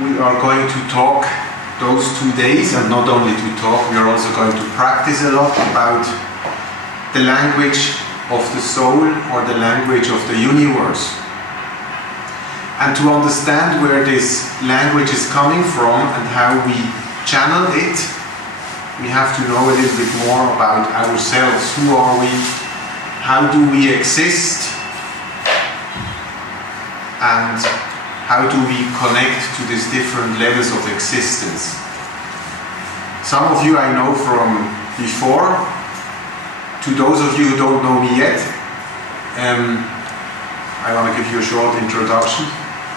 we are going to talk those 2 days, and not only to talk, we are also going to practice a lot about the language of the soul, or the language of the universe. And to understand where this language is coming from and how we channel it, we have to know a little bit more about ourselves. Who are we? How do we exist? And how do we connect to these different levels of existence? Some of you I know from before. To those of you who don't know me yet, I want to give you a short introduction,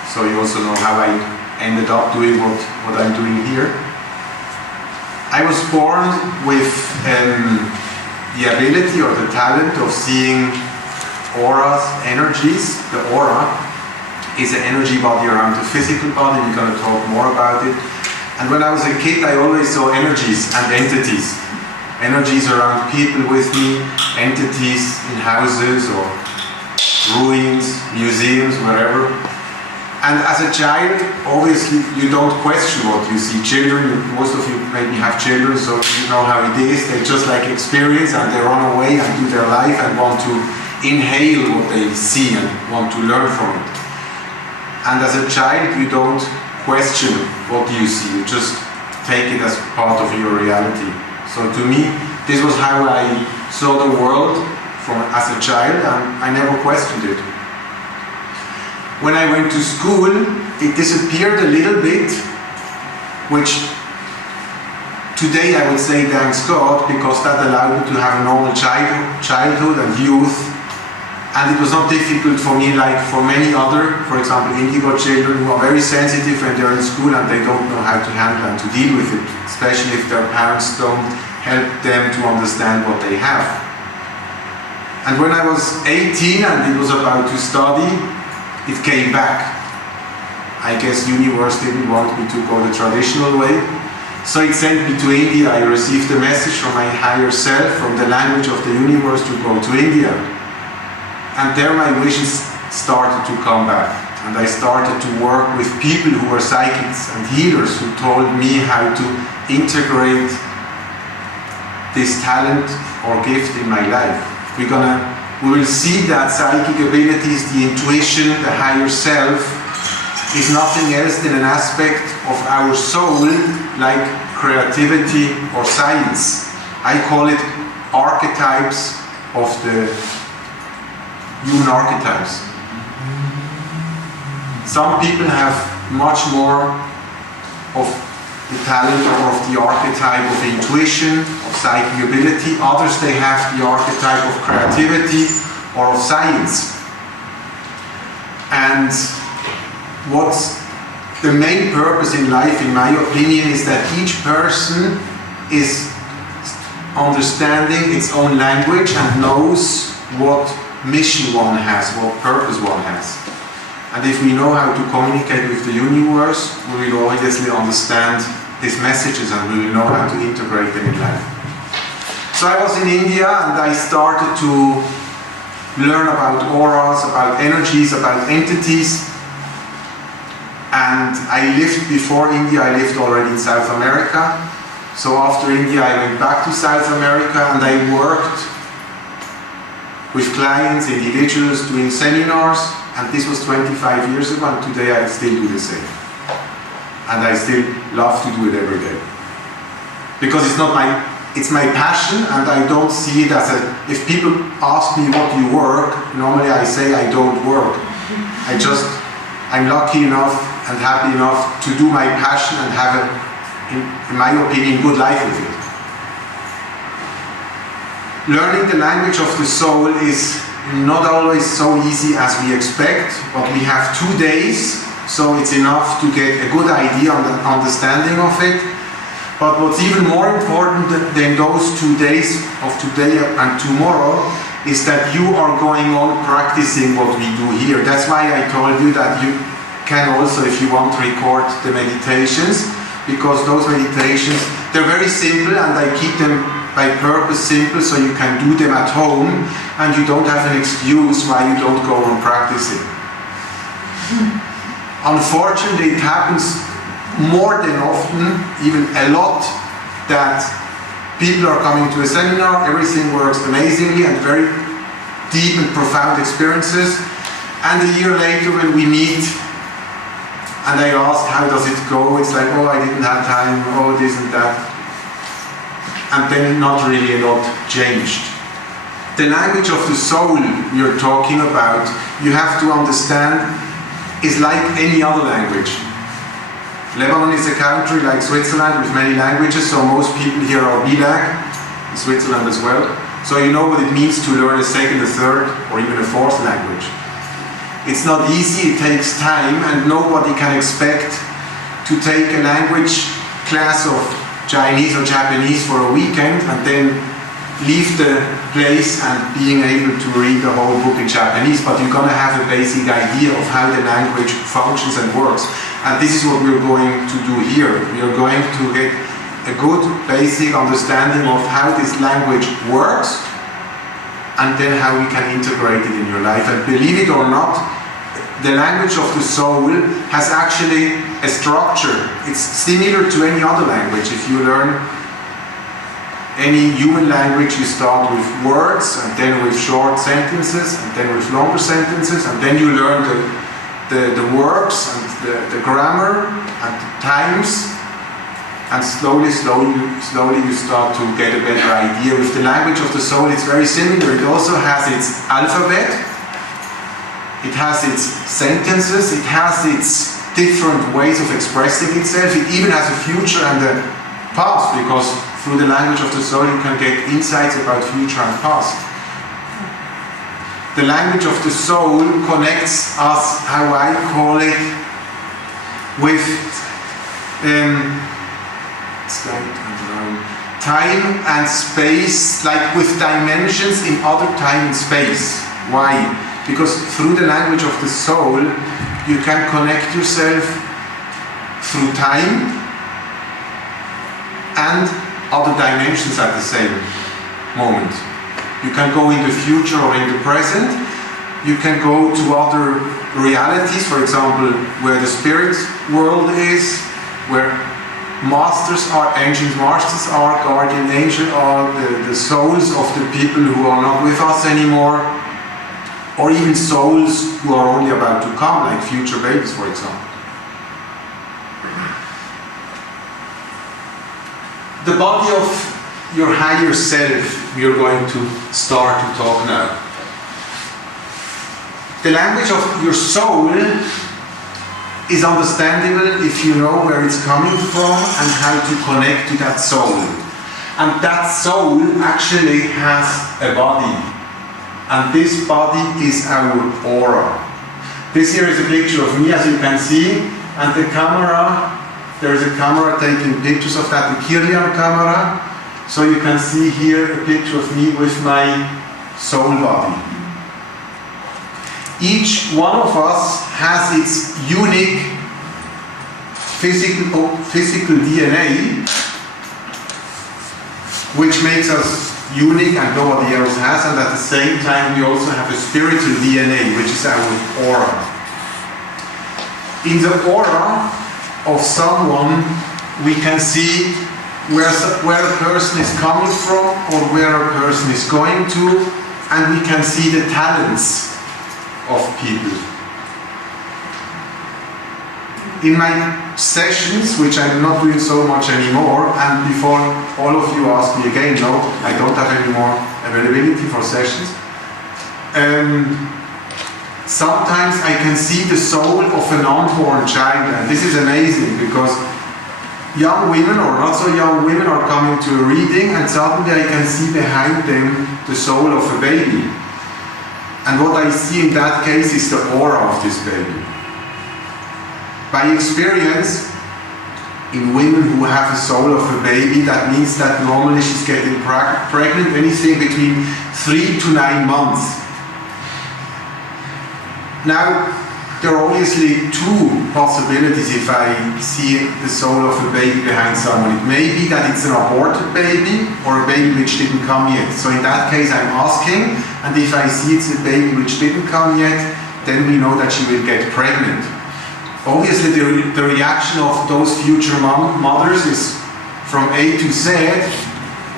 so you also know how I ended up doing what I'm doing here. I was born with the ability or the talent of seeing auras, energies. The aura is an energy body around the physical body. We're going to talk more about it. And when I was a kid, I always saw energies and entities. Energies around people with me, entities in houses or ruins, museums, wherever. And as a child, obviously, you don't question what you see. Children, most of you maybe have children, so you know how it is. They just like experience, and they run away and do their life and want to inhale what they see and want to learn from it. And as a child, you don't question what you see. You just take it as part of your reality. So to me, this was how I saw the world as a child, and I never questioned it. When I went to school, it disappeared a little bit, which today I would say thanks God, because that allowed me to have a normal childhood and youth. And it was not difficult for me like for many other, for example, indigo children who are very sensitive when they're in school and they don't know how to handle and to deal with it, especially if their parents don't help them to understand what they have. And when I was 18 and it was about to study, it came back. I guess universe didn't want me to go the traditional way, so it sent me to India. I received a message from my higher self, from the language of the universe, to go to India. And there my wishes started to come back. And I started to work with people who were psychics and healers, who told me how to integrate this talent or gift in my life. We will see that psychic abilities, the intuition, the higher self, is nothing else than an aspect of our soul, like creativity or science. I call it archetypes of the human archetypes. Some people have much more of the talent or of the archetype of intuition, of psychic ability. Others, they have the archetype of creativity or of science. And what's the main purpose in life, in my opinion, is that each person is understanding its own language and knows what mission one has, what purpose one has. And if we know how to communicate with the universe, we will obviously understand these messages and we will know how to integrate them in life. So I was in India and I started to learn about auras, about energies, about entities. And I lived before India, I lived already in South America. So after India I went back to South America and I worked with clients, individuals, doing seminars, and this was 25 years ago, and today I still do the same. And I still love to do it every day. Because it's my passion, and I don't see it as if people ask me what you work, normally I say I don't work. I'm lucky enough and happy enough to do my passion and have in my opinion, good life with it. Learning the language of the soul is not always so easy as we expect, but we have 2 days, so it's enough to get a good idea on the understanding of it. But what's even more important than those 2 days of today and tomorrow is that you are going on practicing what we do here. That's why I told you that you can also, if you want, record the meditations, because those meditations, they're very simple and I keep them by purpose simple so you can do them at home and you don't have an excuse why you don't go on practicing. Unfortunately, it happens more than often, even a lot, that people are coming to a seminar, everything works amazingly and very deep and profound experiences. And a year later when we meet and I ask, how does it go? It's like, oh, I didn't have time, oh, this and that. And then not really a lot changed. The language of the soul you're talking about, you have to understand, is like any other language. Lebanon is a country like Switzerland with many languages, so most people here are bilingue, in Switzerland as well. So you know what it means to learn a second, a third, or even a fourth language. It's not easy, it takes time, and nobody can expect to take a language class of Chinese or Japanese for a weekend and then leave the place and being able to read the whole book in Japanese, but you're going to have a basic idea of how the language functions and works. And this is what we're going to do here. We are going to get a good basic understanding of how this language works and then how we can integrate it in your life. And believe it or not, the language of the soul has actually a structure. It's similar to any other language. If you learn any human language, you start with words, and then with short sentences, and then with longer sentences, and then you learn the verbs and the grammar and the times, and slowly you start to get a better idea. With the language of the soul, it's very similar. It also has its alphabet, it has its sentences, it has its different ways of expressing itself. It even has a future and a past, because through the language of the soul you can get insights about future and past. The language of the soul connects us, how I call it, with time and space, like with dimensions in other time and space. Why? Because through the language of the soul you can connect yourself through time and other dimensions at the same moment. You can go in the future or in the present. You can go to other realities, for example, where the spirit world is, where masters are, ancient masters are, guardian angels are, the souls of the people who are not with us anymore, or even souls who are only about to come, like future babies, for example. The body of your higher self, we are going to start to talk now. The language of your soul is understandable if you know where it's coming from and how to connect to that soul. And that soul actually has a body. And this body is our aura. This here is a picture of me, as you can see, and the camera, there is a camera taking pictures of that, the Kirlian camera. So you can see here a picture of me with my soul body. Each one of us has its unique physical DNA, which makes us unique and nobody else has, and at the same time we also have a spiritual DNA, which is our aura. In the aura of someone we can see where a person is coming from or where a person is going to, and we can see the talents of people. In my sessions, which I'm not doing so much anymore, and before all of you ask me again, no, I don't have any more availability for sessions. Sometimes I can see the soul of an unborn child, and this is amazing because young women or not so young women are coming to a reading, and suddenly I can see behind them the soul of a baby. And what I see in that case is the aura of this baby. By experience, in women who have a soul of a baby, that means that normally she's getting pregnant anything between 3 to 9 months. Now, there are obviously two possibilities if I see the soul of a baby behind someone. It may be that it's an aborted baby or a baby which didn't come yet. So in that case I'm asking, and if I see it's a baby which didn't come yet, then we know that she will get pregnant. obviously the reaction of those future mothers is from A to Z.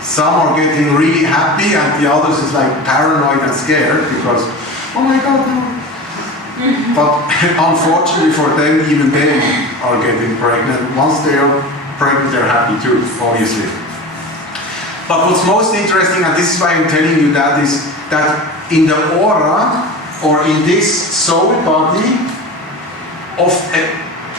Some are getting really happy and the others is like paranoid and scared because, oh my God, no. But unfortunately for them, even they are getting pregnant. Once they are pregnant, they're happy too, obviously. But what's most interesting, and this is why I'm telling you that, is that in the aura, or in this soul body, of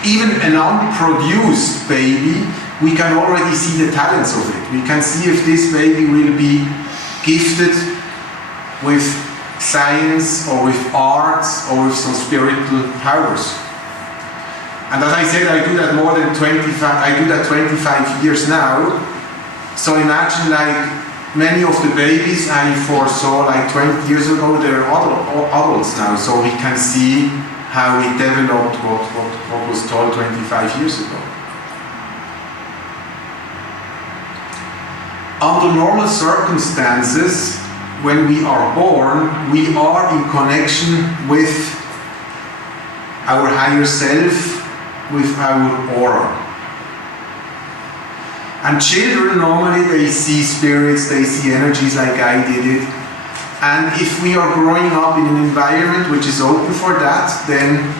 even an unproduced baby, we can already see the talents of it. We can see if this baby will be gifted with science or with arts or with some spiritual powers. And as I said, I do that more than 25, I do that 25 years now. So imagine like many of the babies I foresaw like 20 years ago, they're adults now. So we can see how we developed what was taught 25 years ago. Under normal circumstances, when we are born, we are in connection with our higher self, with our aura. And children, normally they see spirits, they see energies like I did it. And if we are growing up in an environment which is open for that, then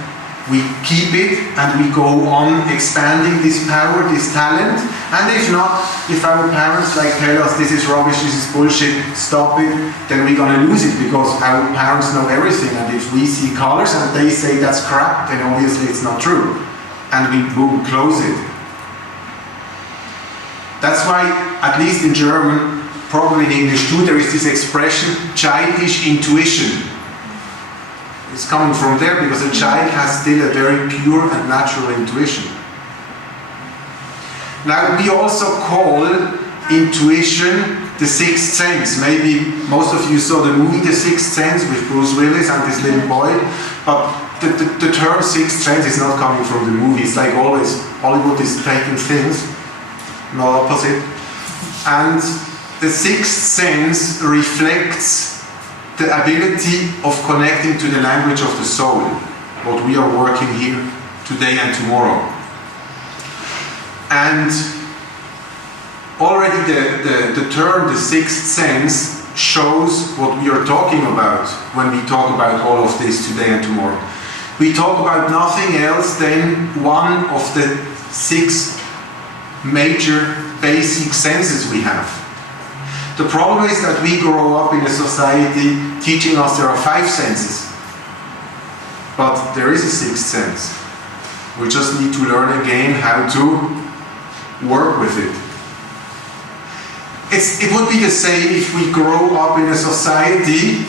we keep it and we go on expanding this power, this talent. And if not, if our parents like tell us this is rubbish, this is bullshit, stop it, then we're gonna lose it because our parents know everything. And if we see colors and they say that's crap, then obviously it's not true. And we will close it. That's why, at least in German, probably in English too, there is this expression, childish intuition. It's coming from there because a child has still a very pure and natural intuition. Now, we also call intuition the sixth sense. Maybe most of you saw the movie The Sixth Sense with Bruce Willis and this little boy, but the term sixth sense is not coming from the movie. It's like always, Hollywood is taking things, not opposite. And the sixth sense reflects the ability of connecting to the language of the soul, what we are working here today and tomorrow. And already the term the sixth sense shows what we are talking about when we talk about all of this today and tomorrow. We talk about nothing else than one of the 6 major basic senses we have. The problem is that we grow up in a society teaching us there are 5 senses. But there is a 6th sense. We just need to learn again how to work with it. It would be the same if we grow up in a society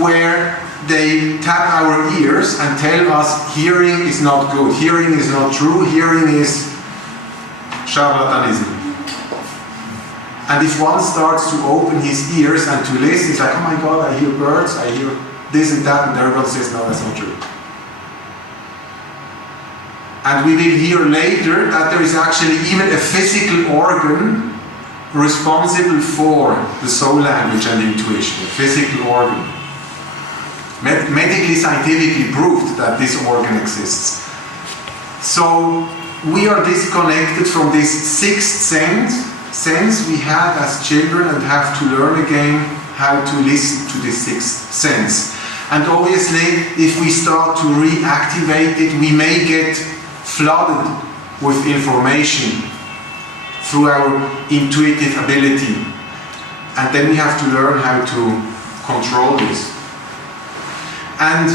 where they tap our ears and tell us hearing is not good, hearing is not true, hearing is charlatanism. And if one starts to open his ears and to listen, he's like, oh my God, I hear birds, I hear this and that, and everybody says, no, that's not true. And we will hear later that there is actually even a physical organ responsible for the soul language and intuition, a physical organ. Medically, scientifically proved that this organ exists. So we are disconnected from this 6th sense we had as children and have to learn again how to listen to this 6th sense. And obviously, if we start to reactivate it, we may get flooded with information through our intuitive ability. And then we have to learn how to control this. And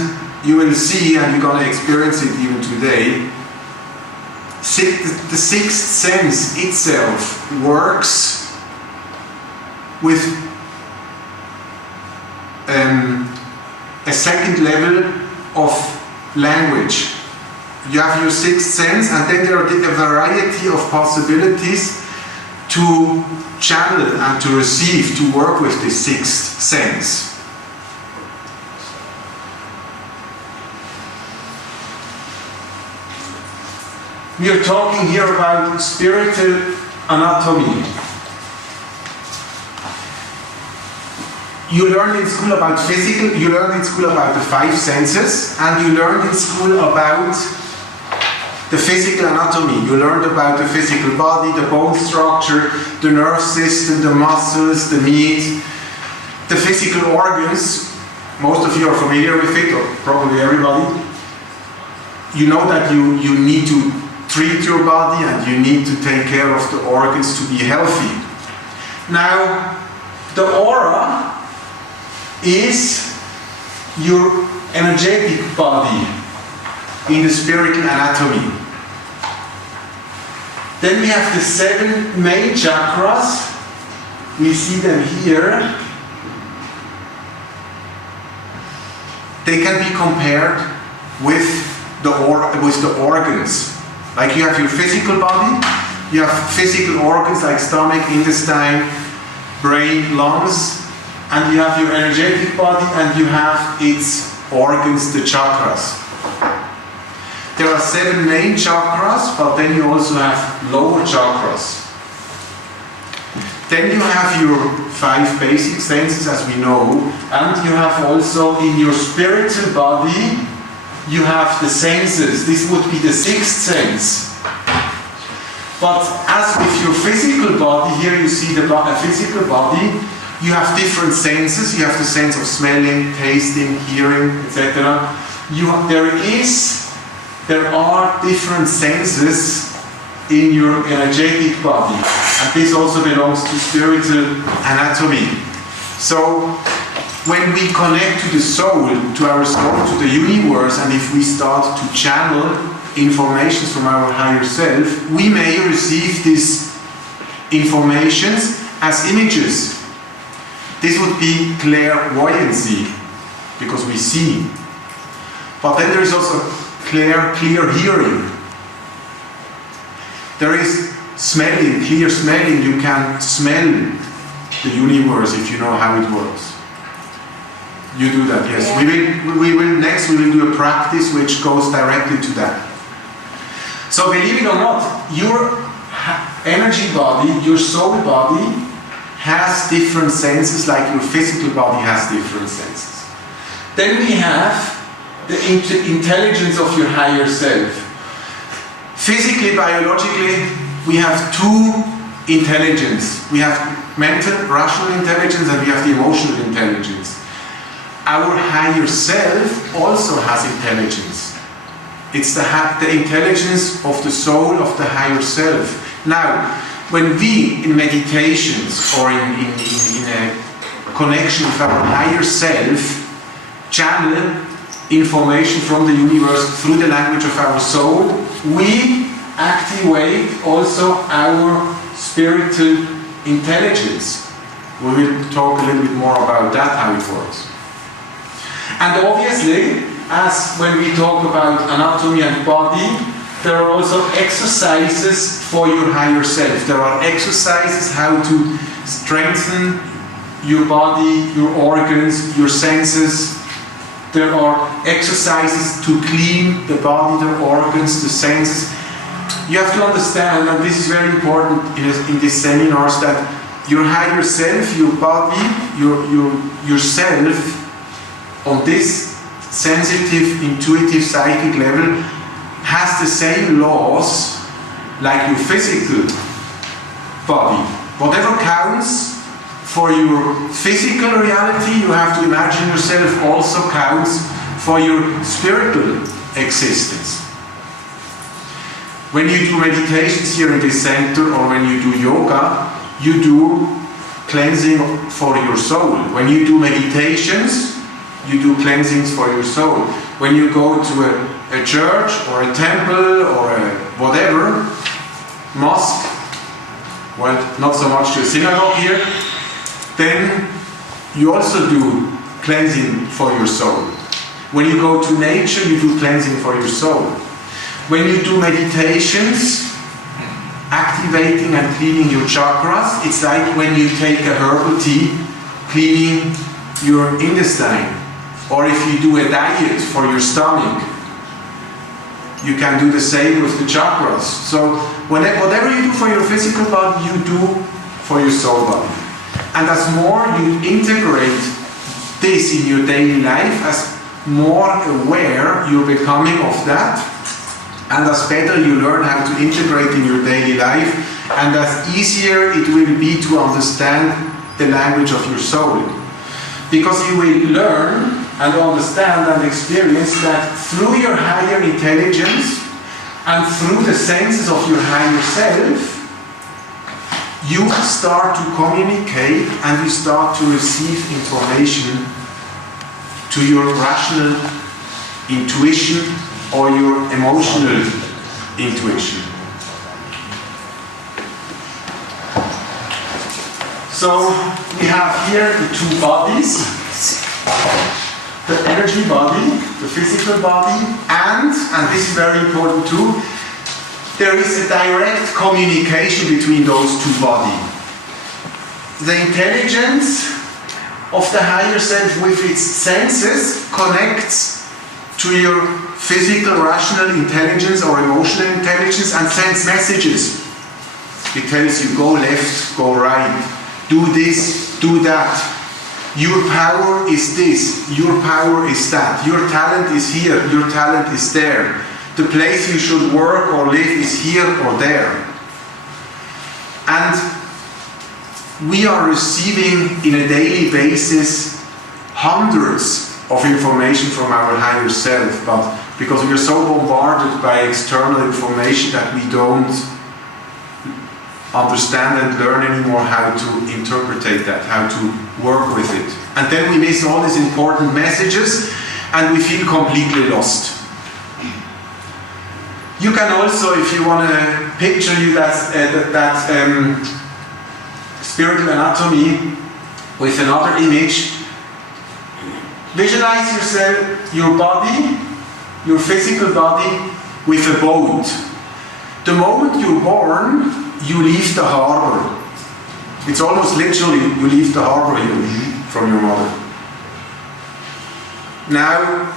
you will see, and you're going to experience it even today, the 6th sense itself works with a second level of language. You have your 6th sense, and then there are a variety of possibilities to channel and to receive, to work with this 6th sense. We are talking here about spiritual anatomy. You learn in school about physical, you learn in school about the 5 senses, and you learn in school about the physical anatomy. You learned about the physical body, the bone structure, the nerve system, the muscles, the meat, the physical organs. Most of you are familiar with it, or probably everybody. You know that you need to treat your body and you need to take care of the organs to be healthy. Now, the aura is your energetic body in the spiritual anatomy. Then we have the 7 main chakras. We see them here. They can be compared with the organs. Like you have your physical body, you have physical organs like stomach, intestine, brain, lungs, and you have your energetic body and you have its organs, the chakras. There are 7 main chakras, but then you also have lower chakras. Then you have your 5 basic senses, as we know, and you have also in your spiritual body, you have the senses. This would be the 6th sense. But as with your physical body, here you see the physical body, you have different senses. You have the sense of smelling, tasting, hearing, etc. There are different senses in your energetic body, and this also belongs to spiritual anatomy. So when we connect to the soul, to our soul, to the universe, and if we start to channel information from our higher self, we may receive these informations as images. This would be clairvoyancy, because we see. But then there is also clear hearing. There is smelling, clear smelling. You can smell the universe if you know how it works. You do that, yes. Yeah. We will next do a practice which goes directly to that. So believe it or not, your energy body, your soul body, has different senses like your physical body has different senses. Then we have the intelligence of your higher self. Physically, biologically, we have 2 intelligence. We have mental, rational intelligence, and we have the emotional intelligence. Our higher self also has intelligence. It's the intelligence of the soul of the higher self. Now, when we, in meditations or in a connection with our higher self, channel information from the universe through the language of our soul, we activate also our spiritual intelligence. We will talk a little bit more about that, how it works. And obviously, as when we talk about anatomy and body, there are also exercises for your higher self. There are exercises how to strengthen your body, your organs, your senses. There are exercises to clean the body, the organs, the senses. You have to understand, and this is very important in these seminars, that your higher self, your body, yourself, on this sensitive, intuitive, psychic level, has the same laws like your physical body. Whatever counts for your physical reality, you have to imagine yourself also counts for your spiritual existence. When you do meditations here in this center, or when you do yoga, you do cleansing for your soul. When you do meditations, you do cleansings for your soul. When you go to a church or a temple or a whatever, mosque, well, not so much to a synagogue here, then you also do cleansing for your soul. When you go to nature, you do cleansing for your soul. When you do meditations, activating and cleaning your chakras, it's like when you take a herbal tea, cleaning your intestine. Or if you do a diet for your stomach, you can do the same with the chakras. So whatever you do for your physical body, you do for your soul body. And as more you integrate this in your daily life, as more aware you're becoming of that, And as better you learn how to integrate in your daily life, and as easier it will be to understand the language of your soul. Because you will learn and understand and experience that through your higher intelligence and through the senses of your higher self, you start to communicate and you start to receive information to your rational intuition or your emotional intuition. So we have here the two bodies, the energy body, the physical body, and this is very important too, there is a direct communication between those two bodies. The intelligence of the higher self with its senses connects to your physical, rational intelligence or emotional intelligence and sends messages. It tells you, go left, go right, do this, do that. Your power is this, your power is that. Your talent is here, your talent is there. The place you should work or live is here or there. And we are receiving in a daily basis hundreds of information from our higher self, but because we are so bombarded by external information that we don't understand and learn anymore how to interpret that, how to work with it. And then we miss all these important messages and we feel completely lost. You can also, if you want to picture you that spiritual anatomy with another image, visualize yourself, your body, your physical body, with a boat. The moment you're born, you leave the harbor. It's almost literally, you leave the harbor from your mother. Now,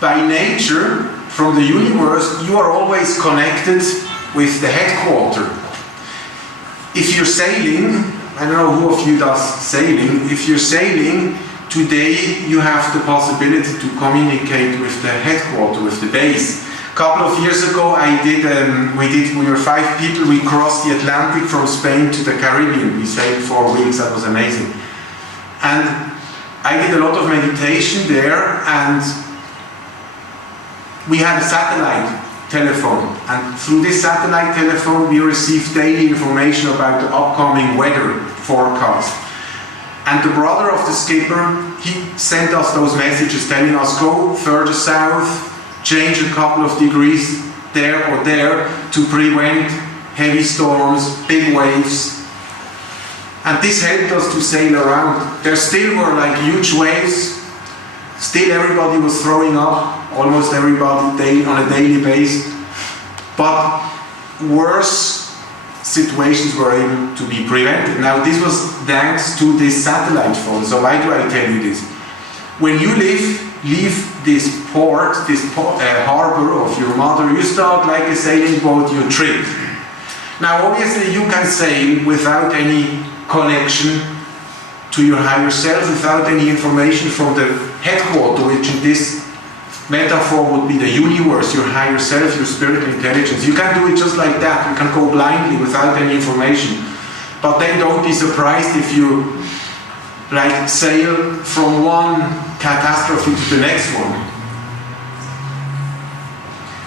by nature, from the universe, you are always connected with the headquarters. If you're sailing, I don't know who of you does sailing, if you're sailing, today you have the possibility to communicate with the headquarters, with the base. A couple of years ago we were 5 people, we crossed the Atlantic from Spain to the Caribbean. We sailed 4 weeks, that was amazing. And I did a lot of meditation there, and we had a satellite telephone, and through this satellite telephone we received daily information about the upcoming weather forecast. And the brother of the skipper, he sent us those messages telling us, go further south, change a couple of degrees there or there to prevent heavy storms, big waves. And this helped us to sail around. There still were like huge waves. Still everybody was throwing up, almost everybody on a daily basis. But worse situations were able to be prevented. Now this was thanks to this satellite phone. So why do I tell you this? When you leave this port, harbor of your mother, you start like a sailing boat, your trip. Now obviously you can sail without any connection to your higher self, without any information from the headquarters, which in this metaphor would be the universe, your higher self, your spiritual intelligence. You can do it just like that. You can go blindly without any information. But then don't be surprised if you sail from one catastrophe to the next one.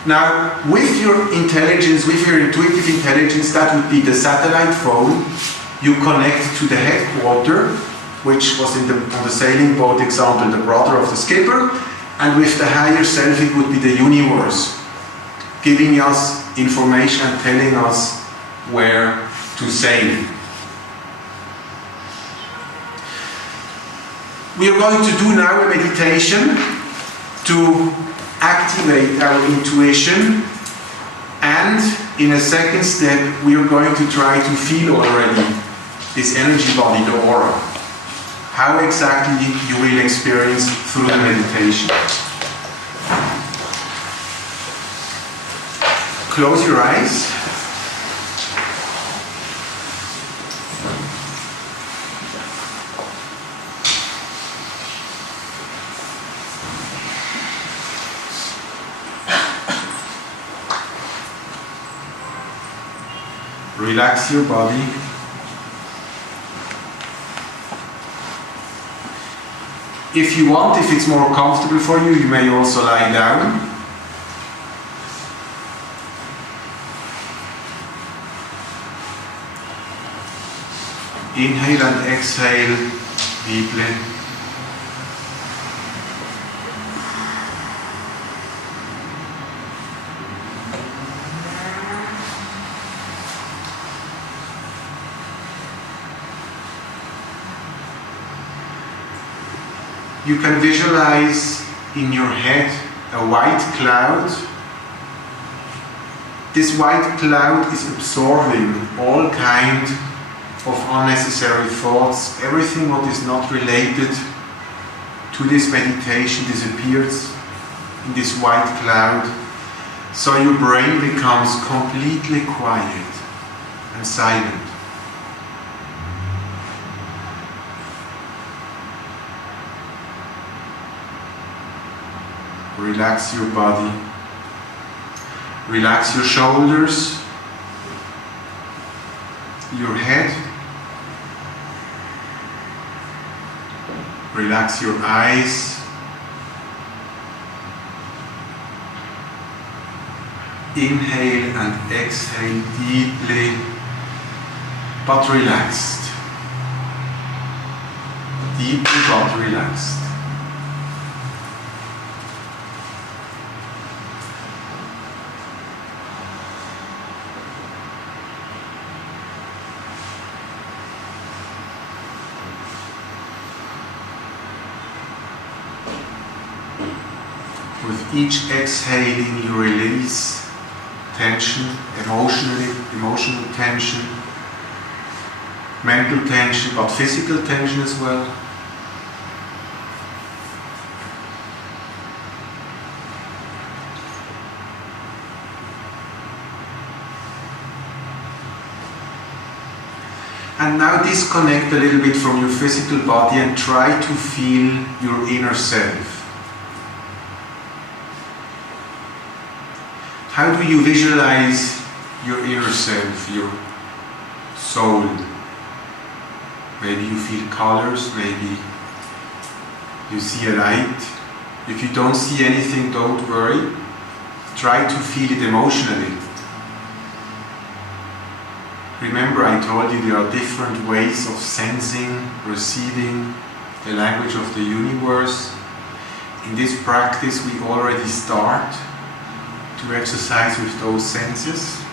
Now, with your intelligence, with your intuitive intelligence, that would be the satellite phone. You connect to the headquarters, which was on the sailing boat example, the brother of the skipper, and with the higher self, it would be the universe, giving us information and telling us where to sail. We are going to do now a meditation to activate our intuition, and in a second step we are going to try to feel already this energy body, the aura. How exactly you will experience through the meditation. Close your eyes. Relax your body. If you want, if it's more comfortable for you, you may also lie down. Inhale and exhale deeply. You can visualize in your head a white cloud. This white cloud is absorbing all kinds of unnecessary thoughts. Everything what is not related to this meditation disappears in this white cloud. So your brain becomes completely quiet and silent. Relax your body. Relax your shoulders, your head. Relax your eyes. Inhale and exhale deeply, but relaxed. Deeply but relaxed. With each exhaling, you release tension, emotional tension, mental tension, but physical tension as well. And now disconnect a little bit from your physical body and try to feel your inner self. How do you visualize your inner self, your soul? Maybe you feel colors, maybe you see a light. If you don't see anything, don't worry. Try to feel it emotionally. Remember, I told you there are different ways of sensing, receiving the language of the universe. In this practice, we already start to exercise with those senses.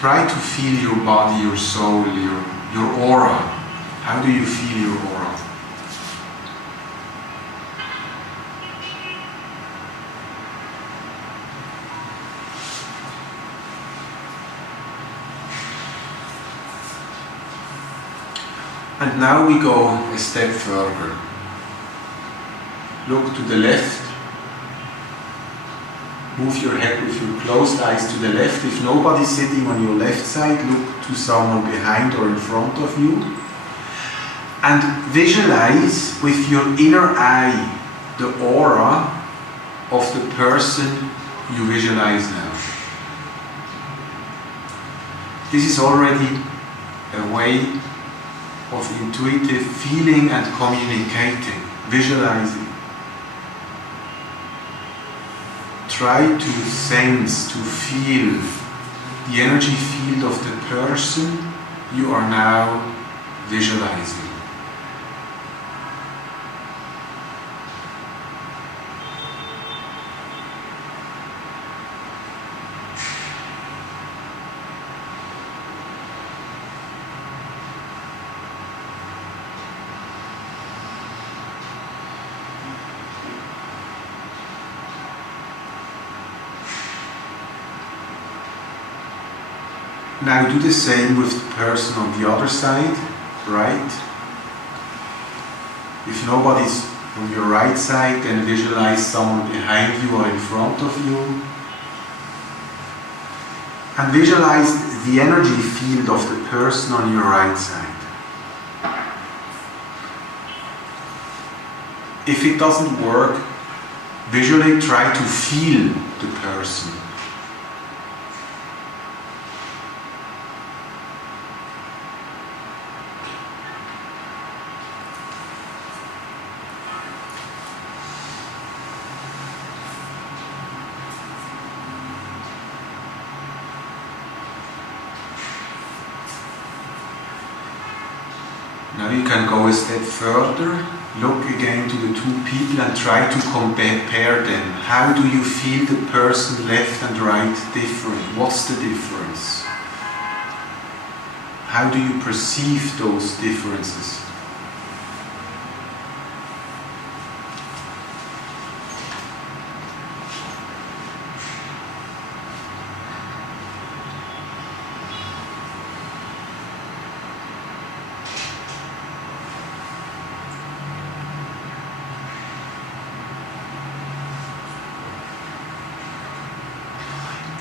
Try to feel your body, your soul, your aura. How do you feel your aura? And now we go a step further. Look to the left. Move your head with your closed eyes to the left. If nobody's sitting on your left side, look to someone behind or in front of you. And visualize with your inner eye the aura of the person you visualize now. This is already a way of intuitive feeling and communicating, visualizing. Try to sense, to feel the energy field of the person you are now visualizing. Now do the same with the person on the other side, right? If nobody's on your right side, then visualize someone behind you or in front of you. And visualize the energy field of the person on your right side. If it doesn't work, visually try to feel the person. Now you can go a step further, look again to the two people and try to compare them. How do you feel the person left and right different? What's the difference? How do you perceive those differences?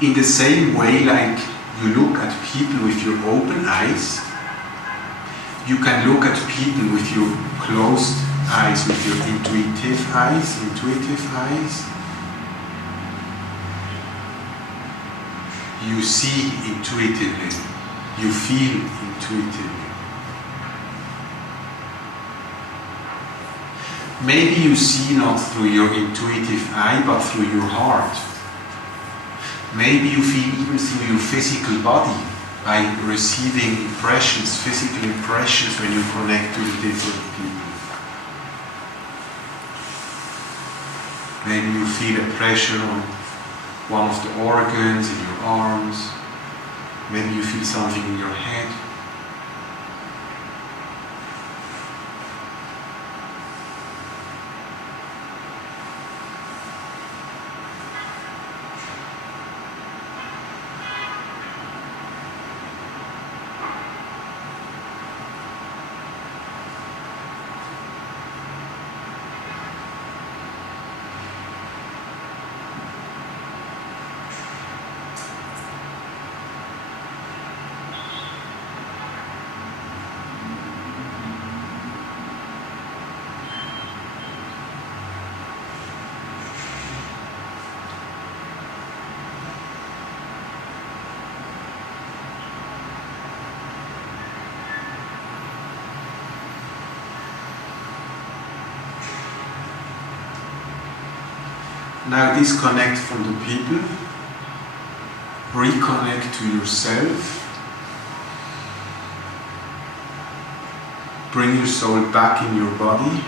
In the same way, like you look at people with your open eyes, you can look at people with your closed eyes, with your intuitive eyes. You see intuitively, you feel intuitively. Maybe you see not through your intuitive eye, but through your heart. Maybe you feel even through your physical body by receiving impressions, physical impressions when you connect to the different people. Maybe you feel a pressure on one of the organs in your arms. Maybe you feel something in your head. Now disconnect from the people, reconnect to yourself, bring your soul back in your body,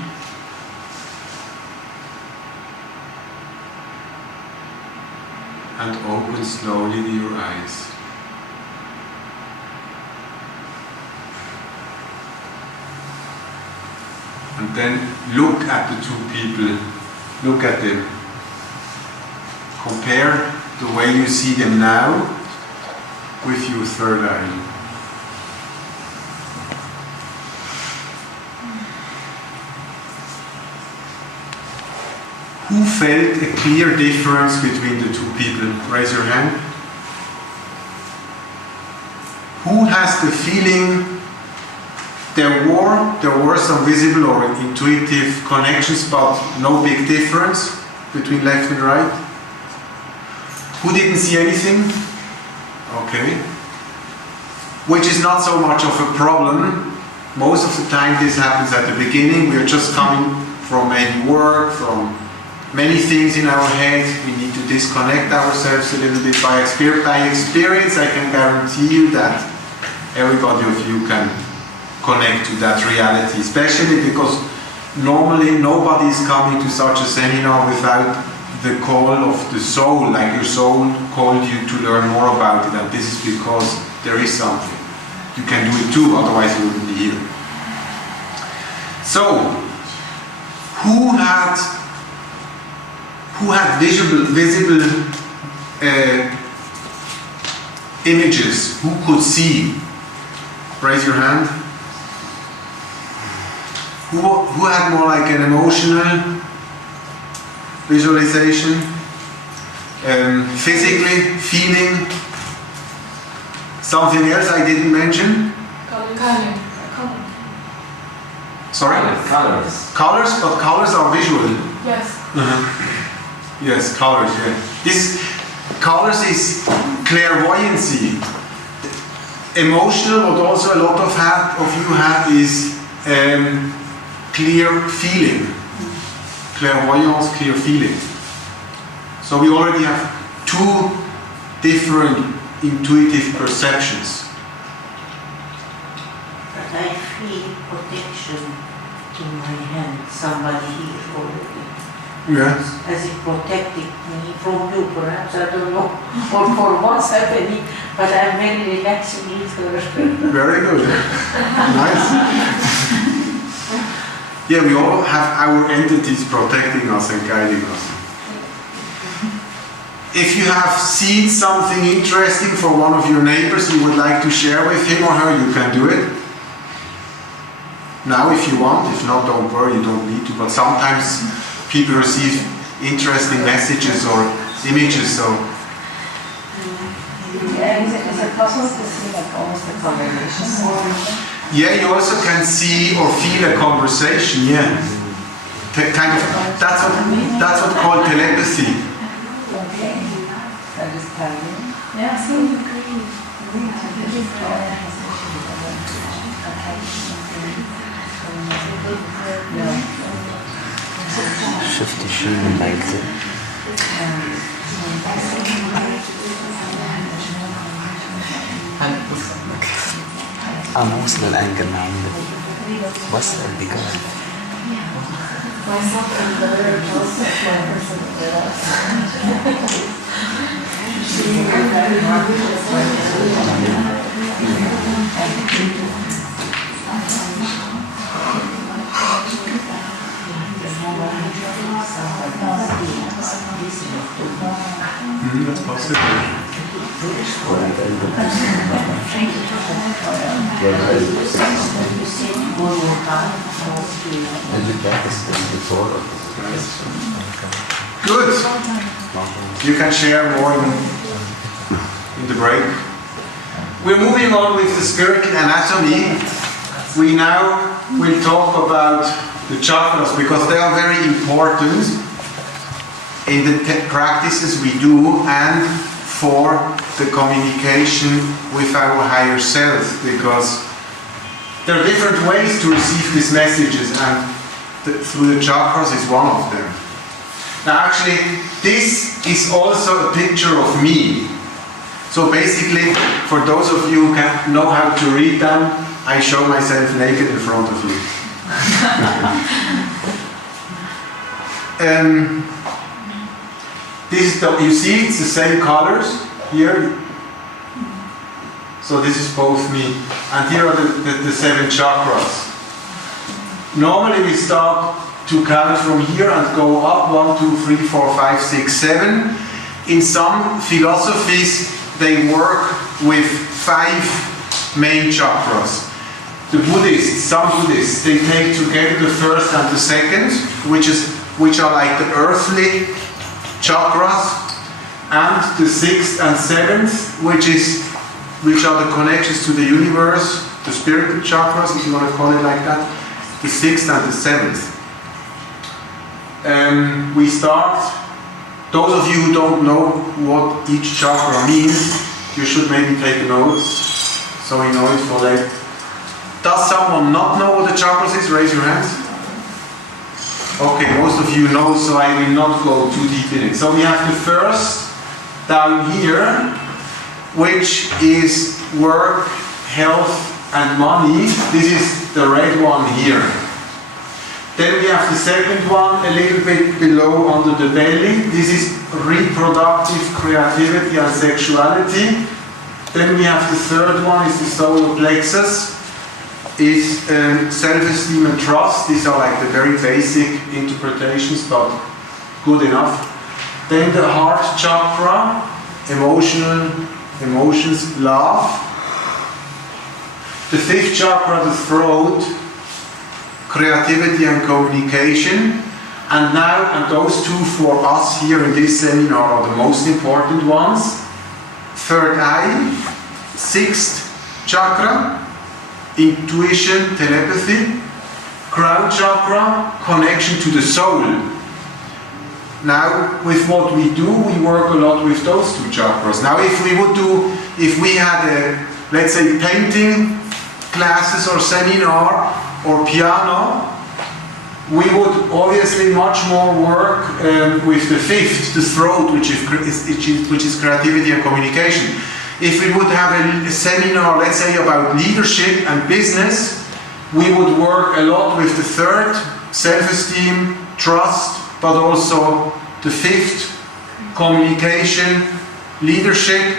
and open slowly your eyes. And then look at the two people, look at them. Compare the way you see them now with your third eye. Who felt a clear difference between the two people? Raise your hand. Who has the feeling there were some visible or intuitive connections, but no big difference between left and right? Who didn't see anything? Okay. Which is not so much of a problem. Most of the time this happens at the beginning. We are just coming from maybe work, from many things in our heads. We need to disconnect ourselves a little bit. By experience, I can guarantee you that everybody of you can connect to that reality. Especially because normally nobody is coming to such a seminar without the call of the soul, like your soul called you to learn more about it, and this is because there is something. You can do it too, otherwise you wouldn't be here. So, who had visible images? Who could see? Raise your hand. Who had more like an emotional visualization, physically, feeling, something else I didn't mention? Color. Sorry? Colors. Colors, but colors are visual. Yes. Yes, colors, yeah. This colors is clairvoyancy. Emotional, what also a lot of you have is clear feeling. Clairvoyance, clear feeling. So we already have two different intuitive perceptions. But I feel protection in my hand, somebody here already. Yes. As if protecting me from you, perhaps, I don't know, or for what's happening, but I'm very relaxing with her. Very good. Nice. Yeah, we all have our entities protecting us and guiding us. If you have seen something interesting for one of your neighbors you would like to share with him or her, you can do it. Now if you want, if not, don't worry, you don't need to, but sometimes people receive interesting messages or images, so... Yeah, is it possible to see like almost a conversation? Yeah, you also can see or feel a conversation, yeah. Kind of, that's what called telepathy. Okay. I just tell you. Yeah, so agree. شفت شيء من الأجزاء أنا وصل الأنجل عندي وصل الديكار Myself and the other also my person That's possible. Good. You can share more in the break. We're moving on with the spiritual anatomy. We now will talk about the chakras because they are very important in the practices we do and for the communication with our higher self, because there are different ways to receive these messages, and through the chakras is one of them. Now actually this is also a picture of me. So basically, for those of you who can know how to read them, I show myself naked in front of you. This is you see, it's the same colors here. So this is both me. And here are the 7 chakras. Normally we start to count from here and go up 1, 2, 3, 4, 5, 6, 7. In some philosophies they work with 5 main chakras. The Buddhists, some Buddhists, they take together the first and the second, which are like the earthly chakras, and the 6th and 7th, which are the connections to the universe, the spiritual chakras, if you want to call it like that, the 6th and the 7th. We start, those of you who don't know what each chakra means, you should maybe take notes, so you know it for later. Does someone not know what the chakras is? Raise your hands. Okay, most of you know, so I will not go too deep in it. So we have the first down here, which is work, health and money. This is the red one here. Then we have the second one a little bit below under the belly. This is reproductive creativity and sexuality. Then we have the third one is the solar plexus. Is self-esteem and trust. These are like the very basic interpretations, but good enough. Then the heart chakra, emotions, love. The 5th chakra, the throat, creativity and communication. And now, and those 2 for us here in this seminar are the most important ones. 3rd eye, 6th chakra, intuition, telepathy. Crown chakra, connection to the soul. Now, with what we do, we work a lot with those 2 chakras. Now, if we had let's say, painting classes or seminar or piano, we would obviously much more work with the 5th, the throat, which is creativity and communication. If we would have a seminar, let's say, about leadership and business, we would work a lot with the third, self-esteem, trust, but also the fifth, communication, leadership.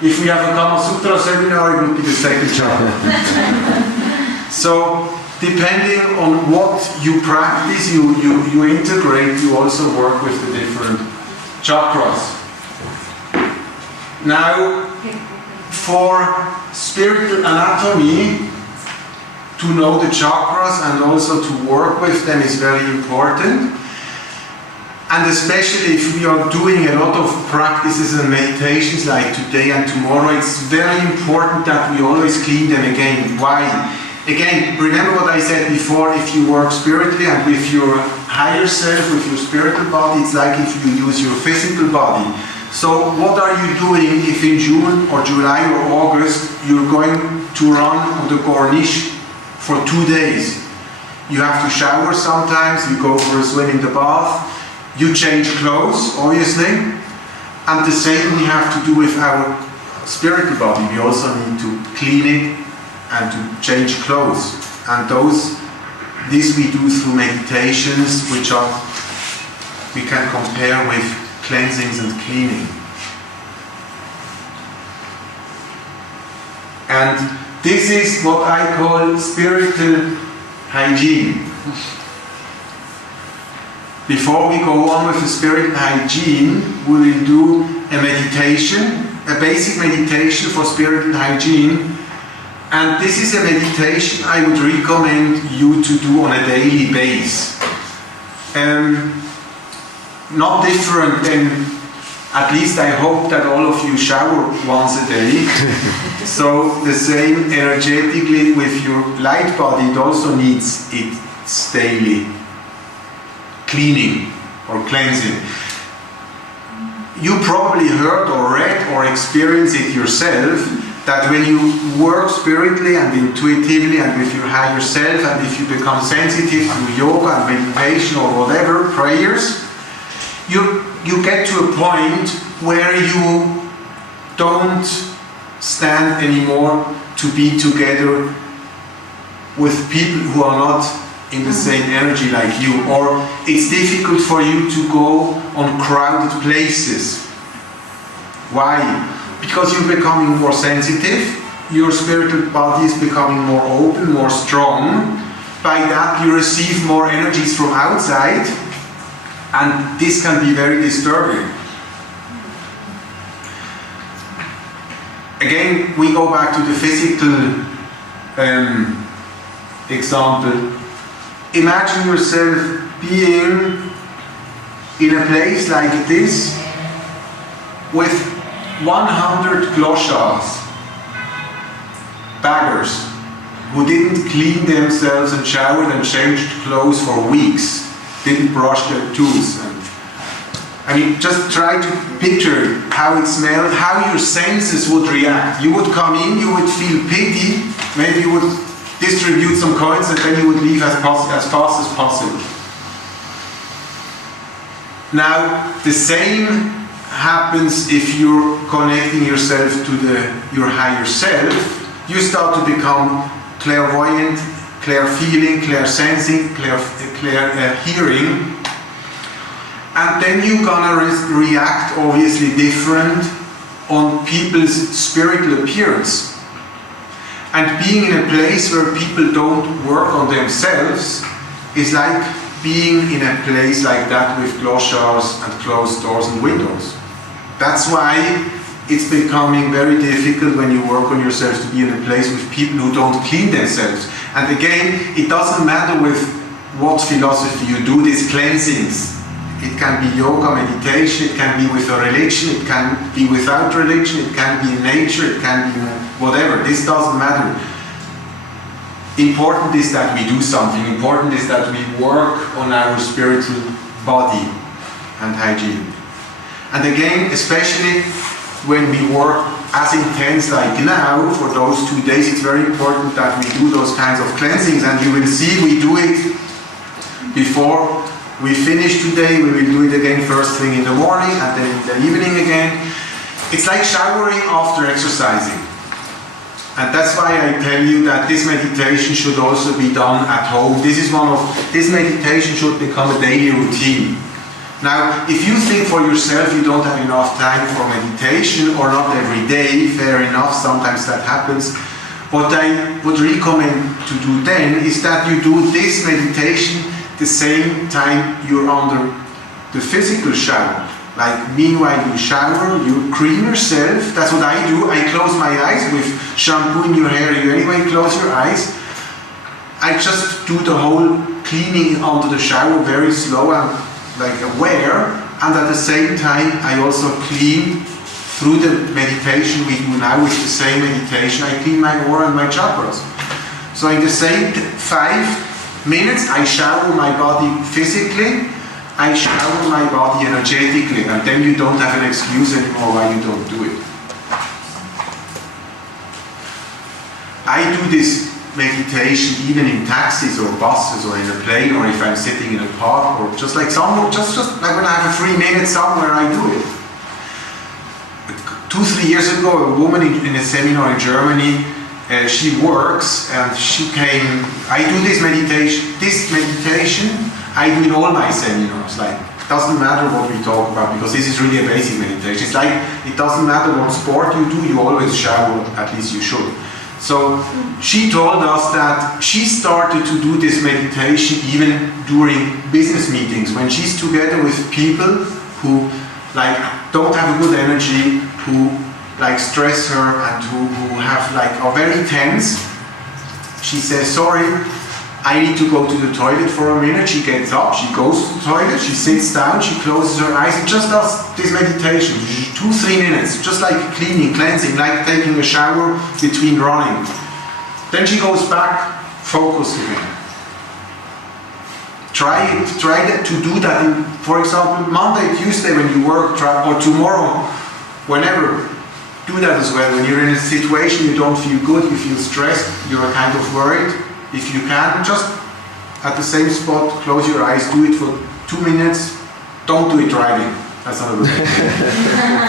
If we have a Kama Sutra seminar, it would be the second chakra. So, depending on what you practice, you integrate, you also work with the different chakras. Now, for spiritual anatomy, to know the chakras and also to work with them is very important. And especially if we are doing a lot of practices and meditations like today and tomorrow, it's very important that we always clean them again. Why? Again, remember what I said before, if you work spiritually and with your higher self, with your spiritual body, it's like if you use your physical body. So what are you doing if in June or July or August you're going to run on the Corniche for 2 days? You have to shower sometimes, you go for a swim in the bath, you change clothes, obviously, and the same we have to do with our spiritual body. We also need to clean it and to change clothes. And this we do through meditations, which we can compare with cleansings and cleaning. And this is what I call spiritual hygiene. Before we go on with the spiritual hygiene, we will do a meditation, a basic meditation for spiritual hygiene. And this is a meditation I would recommend you to do on a daily basis. Not different than, at least I hope that all of you shower once a day. So the same energetically with your light body, it also needs its daily cleaning or cleansing. You probably heard or read or experienced it yourself, that when you work spiritually and intuitively and with your higher self, and if you become sensitive to yoga and meditation or whatever, prayers, you get to a point where you don't stand anymore to be together with people who are not in the same energy like you, or it's difficult for you to go on crowded places. Why? Because you're becoming more sensitive, your spiritual body is becoming more open, more strong. By that you receive more energies from outside, and this can be very disturbing. Again, we go back to the physical example. Imagine yourself being in a place like this with 100 clochards, beggars, who didn't clean themselves and showered and changed clothes for weeks, didn't brush their teeth. I mean, just try to picture how it smelled, how your senses would react. You would come in, you would feel pity, maybe you would distribute some coins, and then you would leave as fast as possible. Now, the same happens if you're connecting yourself to your higher self. You start to become clairvoyant, clear feeling, clear sensing, clear hearing, and then you're gonna react obviously different on people's spiritual appearance. And being in a place where people don't work on themselves is like being in a place like that with clochards and closed doors and windows. That's why it's becoming very difficult when you work on yourself to be in a place with people who don't clean themselves. And again, it doesn't matter with what philosophy you do these cleansings. It can be yoga, meditation, it can be with a religion, it can be without religion, it can be in nature, it can be whatever. This doesn't matter. Important is that we do something. Important is that we work on our spiritual body and hygiene. And again, especially when we work as intense like now, for those 2 days, it's very important that we do those kinds of cleansings. And you will see we do it before we finish today. We will do it again first thing in the morning and then in the evening again. It's like showering after exercising. And that's why I tell you that this meditation should also be done at home. This meditation should become a daily routine. Now, if you think for yourself you don't have enough time for meditation, or not every day, fair enough, sometimes that happens. What I would recommend to do then is that you do this meditation the same time you're under the physical shower. Like, meanwhile you shower, you clean yourself. That's what I do. I close my eyes with shampoo in your hair. You anyway close your eyes. I just do the whole cleaning under the shower very slow and like aware, and at the same time I also clean through the meditation we do now with the same meditation. I clean my aura and my chakras. So in the same 5 minutes I shower my body physically, I shower my body energetically, and then you don't have an excuse anymore why you don't do it. I do this meditation even in taxis or buses or in a plane, or if I'm sitting in a park, or just like somewhere, just like when I have a free minute somewhere, I do it. 2-3 years ago, a woman in a seminar in Germany, she works and she came. I do this meditation. This meditation I do in all my seminars. Like, it doesn't matter what we talk about, because this is really a basic meditation. It's like, it doesn't matter what sport you do, you always shower, at least you should. So she told us that she started to do this meditation even during business meetings, when she's together with people who like don't have a good energy, who like stress her, and who have like are very tense. She says, sorry, I need to go to the toilet for a minute. She gets up, she goes to the toilet, she sits down, she closes her eyes and just does this meditation, 2-3 minutes, just like cleaning, cleansing, like taking a shower between running. Then she goes back, focused again. Try to do that in, for example, Monday, Tuesday when you work, or tomorrow, whenever. Do that as well. When you're in a situation you don't feel good, you feel stressed, you're kind of worried. If you can, just at the same spot, close your eyes, do it for 2 minutes. Don't do it driving. That's not a good idea.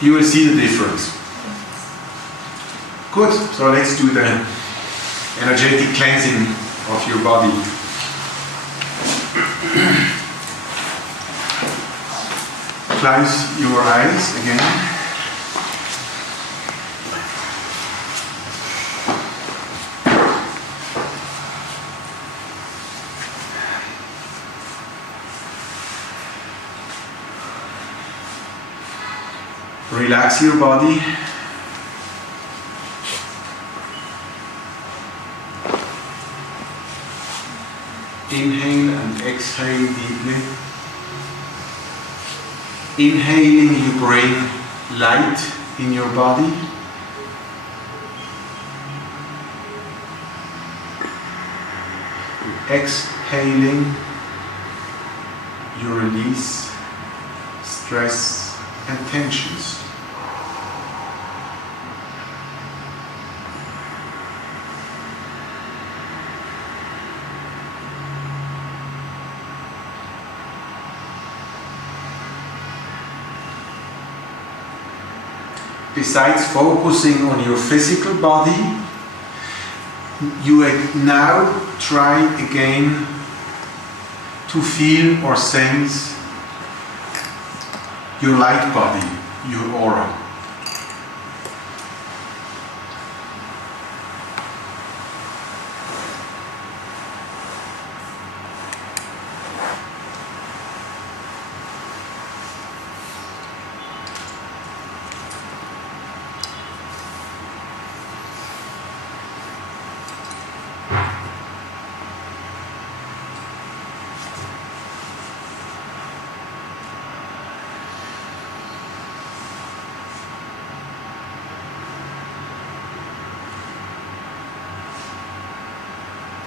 You will see the difference. Good. So let's do the energetic cleansing of your body. Close your eyes again. Relax your body. Inhale and exhale deeply. Inhaling, you bring light in your body. Exhaling, you release stress and tensions. Besides focusing on your physical body, you now try again to feel or sense your light body, your aura.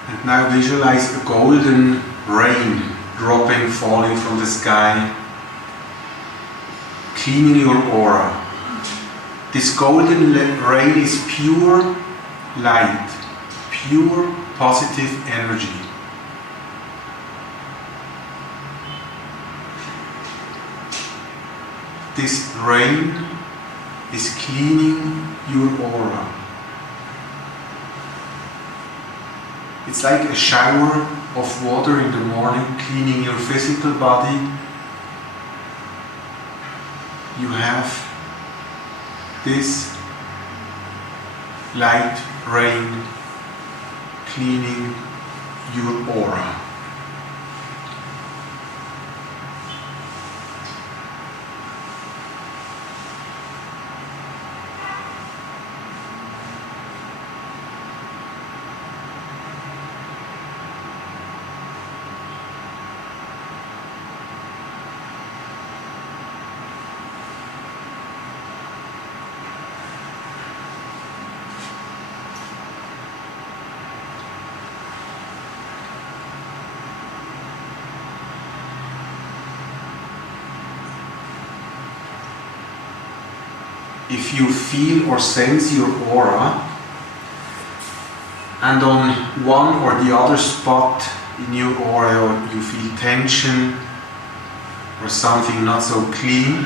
And now visualize a golden rain dropping, falling from the sky, cleaning your aura. This golden rain is pure light, pure positive energy. This rain is cleaning your aura. It's like a shower of water in the morning, cleaning your physical body. You have this light rain cleaning your aura. If you feel or sense your aura, and on one or the other spot in your aura you feel tension or something not so clean,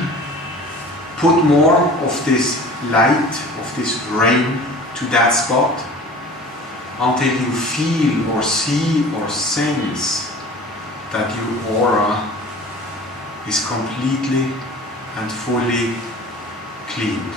put more of this light, of this rain to that spot until you feel or see or sense that your aura is completely and fully cleaned.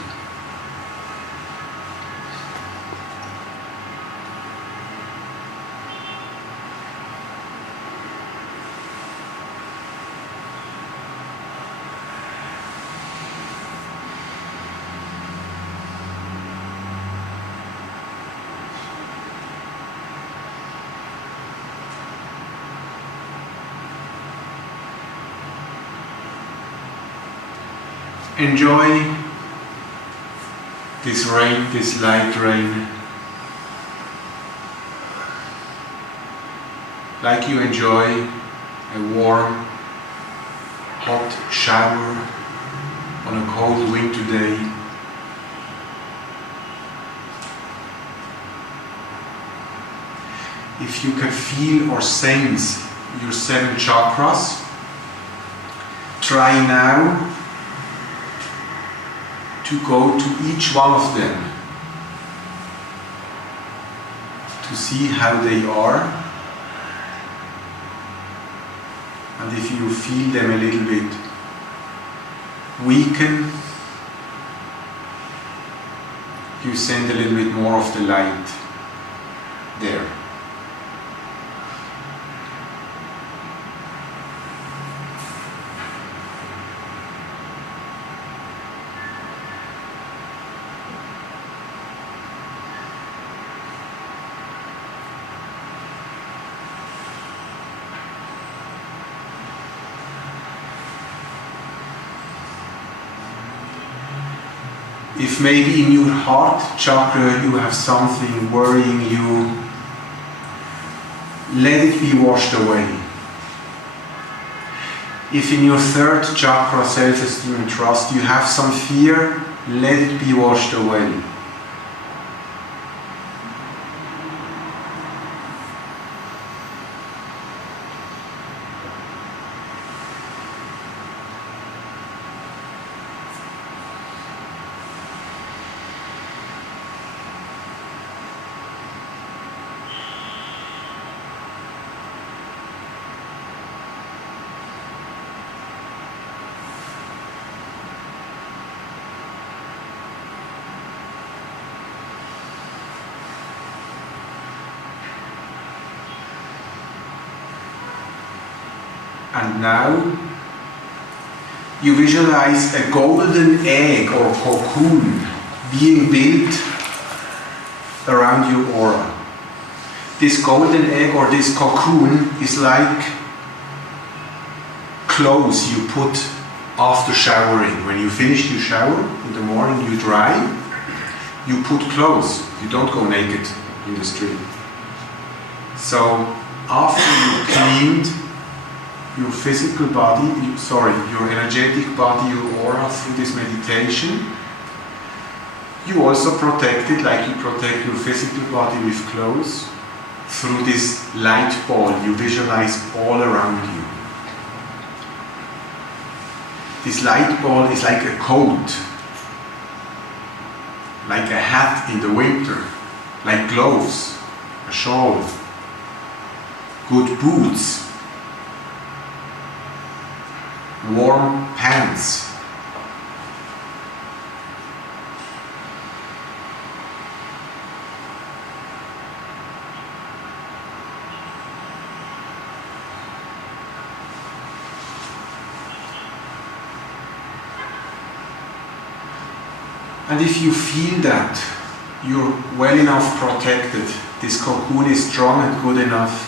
Enjoy this rain, this light rain, like you enjoy a warm, hot shower on a cold winter day. If you can feel or sense your 7 chakras, try now to go to each one of them, to see how they are, and if you feel them a little bit weaken, you send a little bit more of the light there. If maybe in your heart chakra you have something worrying you, let it be washed away. If in your 3rd chakra, self-esteem and trust, you have some fear, let it be washed away. And now you visualize a golden egg or cocoon being built around your aura. This golden egg or this cocoon is like clothes you put after showering. When you finish your shower in the morning, you dry, you put clothes. You don't go naked in the street. So after you cleaned your physical body, your energetic body, your aura through this meditation, you also protect it like you protect your physical body with clothes through this light ball you visualize all around you. This light ball is like a coat like a hat in the winter, like gloves, a shawl, good boots, warm pants. And if you feel that you're well enough protected, this cocoon is strong and good enough,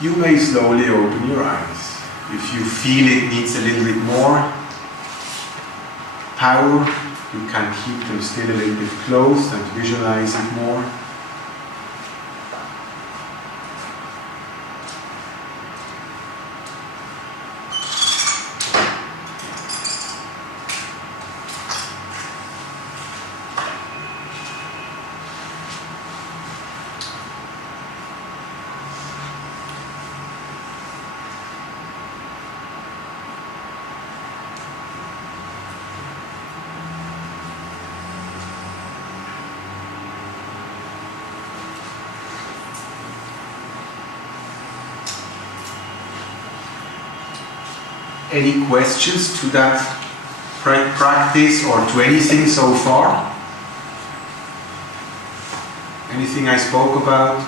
you may slowly open your eyes. If you feel it needs a little bit more power, you can keep them still a little bit closed and visualize it more. Any questions to that practice or to anything so far? Anything I spoke about?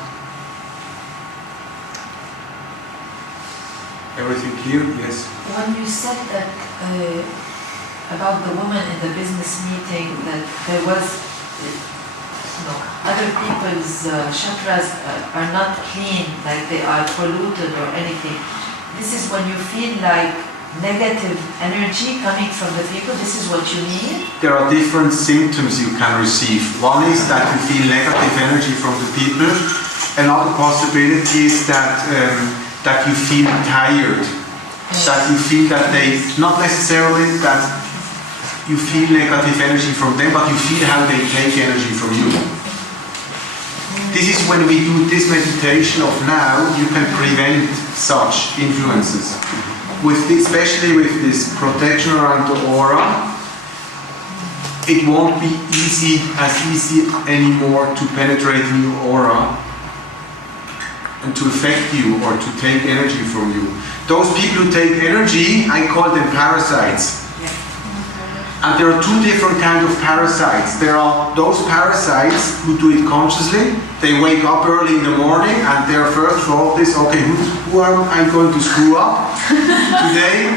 Everything clear? Yes. When you said that about the woman in the business meeting, that there was, other people's chakras are not clean, like they are polluted or anything. This is when you feel like negative energy coming from the people. This is what you mean? There are different symptoms you can receive. One is that you feel negative energy from the people. Another possibility is that that you feel tired. That you feel that they, not necessarily that you feel negative energy from them, but you feel how they take energy from you. This is when we do this meditation of now, you can prevent such influences. Especially with this protection around the aura, it won't be as easy anymore to penetrate in your aura and to affect you or to take energy from you. Those people who take energy, I call them parasites. And there are two different kinds of parasites. There are those parasites who do it consciously. They wake up early in the morning and their first thought is, okay, who am I going to screw up today?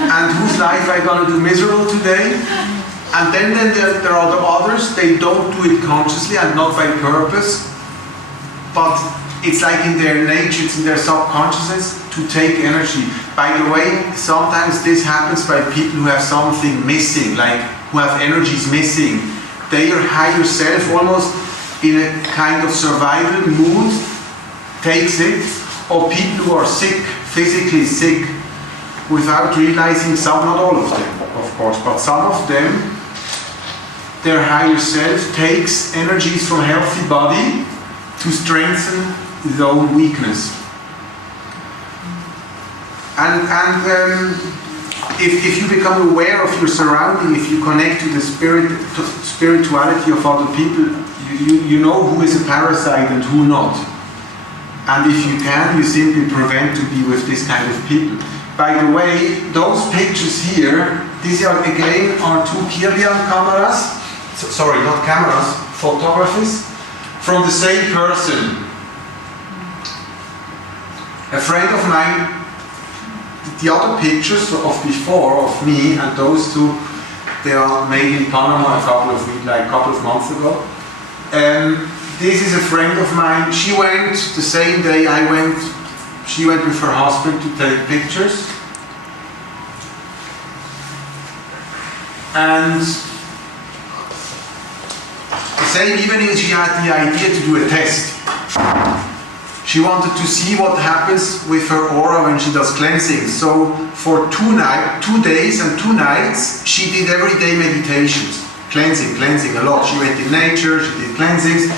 And whose life am I going to do miserable today? And then there are the others, they don't do it consciously and not by purpose, but it's like in their nature, it's in their subconsciousness to take energy. By the way, sometimes this happens by people who have something missing, like who have energies missing. Their higher self, almost in a kind of survival mood, takes it. Or people who are sick, physically sick, without realizing, some, not all of them, of course, but some of them, their higher self takes energies from healthy body to strengthen his own weakness. And if you become aware of your surrounding, if you connect to the spirituality of other people, you know who is a parasite and who not. And if you can, you simply prevent to be with this kind of people. By the way, those pictures here, these are again are two Kirlian cameras, sorry, not cameras, photographies, from the same person. A friend of mine, the other pictures of before of me and those two, they are made in Panama a couple of months ago. This is a friend of mine. She went the same day I went. She went with her husband to take pictures. And the same evening she had the idea to do a test. She wanted to see what happens with her aura when she does cleansing. So for 2 days and 2 nights, she did everyday meditations. Cleansing a lot. She went in nature, she did cleansings.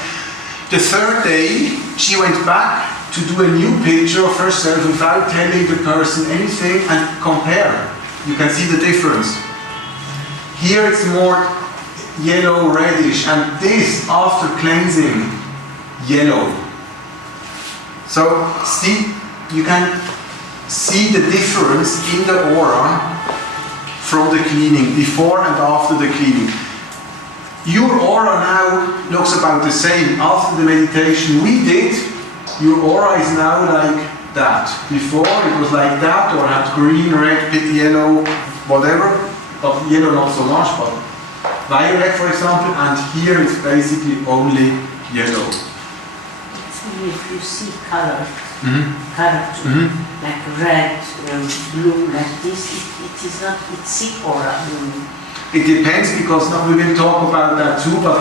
The 3rd day, she went back to do a new picture of herself without telling the person anything and compare. You can see the difference. Here it's more yellow, reddish, and this after cleansing, yellow. So see, you can see the difference in the aura from the cleaning, before and after the cleaning. Your aura now looks about the same. After the meditation we did, your aura is now like that. Before it was like that, or had green, red, yellow, whatever, but yellow not so much, but violet for example, and here it's basically only yellow. It's only if you see color, character, like red, blue, like this, it is not, it's sick aura. It depends, because we will talk about that too, but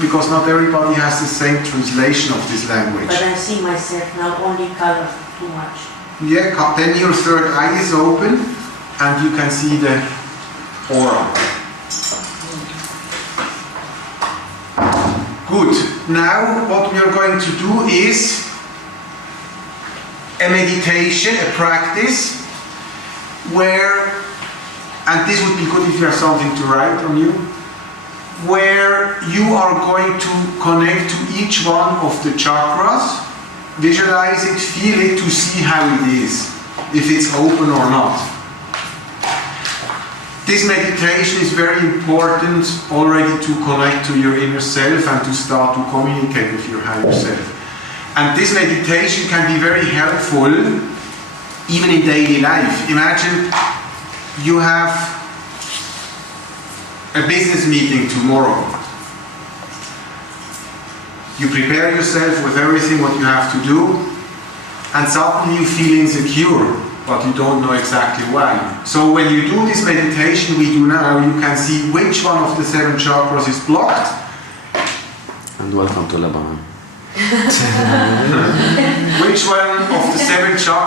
because not everybody has the same translation of this language. But I see myself now only color too much. Yeah, then your third eye is open and you can see the aura. Good. Now what we are going to do is a meditation, a practice, where, and this would be good if you have something to write on you, where you are going to connect to each one of the chakras, visualize it, feel it, to see how it is, if it's open or not. This meditation is very important already to connect to your inner self and to start to communicate with your higher self. And this meditation can be very helpful even in daily life. Imagine you have a business meeting tomorrow. You prepare yourself with everything what you have to do, and suddenly you feel insecure, but you don't know exactly why. So when you do this meditation we do now, you can see which one of the 7 chakras is blocked. And welcome to Lebanon. Which one of the 7 chakras